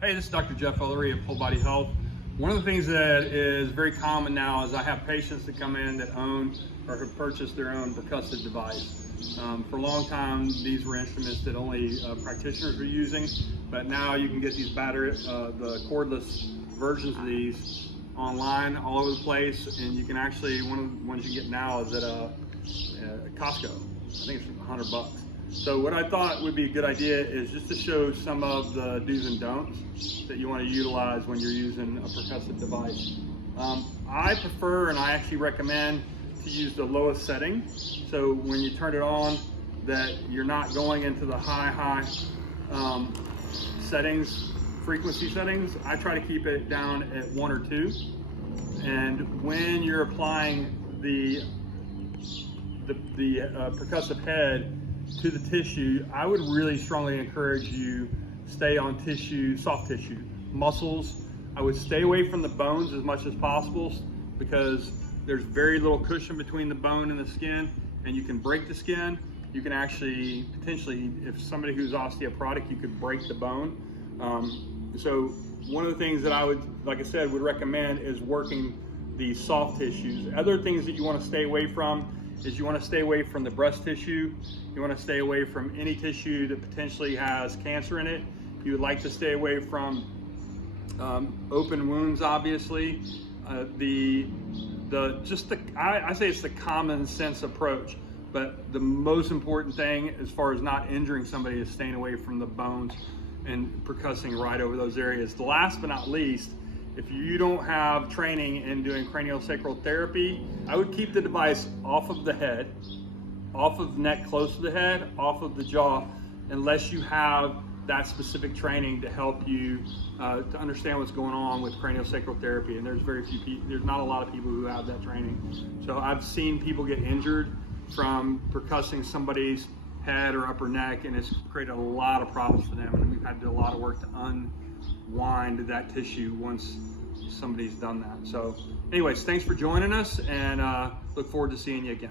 Hey, this is Dr. Jeff Ulery of Whole Body Health. One of the things that is very common now is I have patients that come in that own or have purchased their own percussive device. For a long time, these were instruments that only practitioners were using, but now you can get these the cordless versions of these online all over the place, and you can actually, one of the ones you get now is at Costco. I think it's $100. So what I thought would be a good idea is just to show some of the do's and don'ts that you want to utilize when you're using a percussive device. I prefer, and I actually recommend, to use the lowest setting. So when you turn it on, that you're not going into the high settings, frequency settings. I try to keep it down at 1 or 2. And when you're applying the percussive head to the tissue, I would really strongly encourage you stay on tissue, soft tissue, muscles. I would stay away from the bones as much as possible because there's very little cushion between the bone and the skin, and you can break the skin. You can actually potentially, if somebody who's osteoporotic, you could break the bone. So one of the things that I would, like I said, would recommend is working the soft tissues. Other things that you want to stay away from is you want to stay away from the breast tissue. You want to stay away from any tissue that potentially has cancer in it. You would like to stay away from open wounds, obviously. I say it's the common sense approach, but the most important thing as far as not injuring somebody is staying away from the bones and percussing right over those areas. The last but not least, if you don't have training in doing craniosacral therapy, I would keep the device off of the head, off of the neck close to the head, off of the jaw, unless you have that specific training to help you to understand what's going on with craniosacral therapy. And there's not a lot of people who have that training. So I've seen people get injured from percussing somebody's head or upper neck, and it's created a lot of problems for them. And we've had to do a lot of work to unwind that tissue once somebody's done that. So anyways, thanks for joining us, and look forward to seeing you again.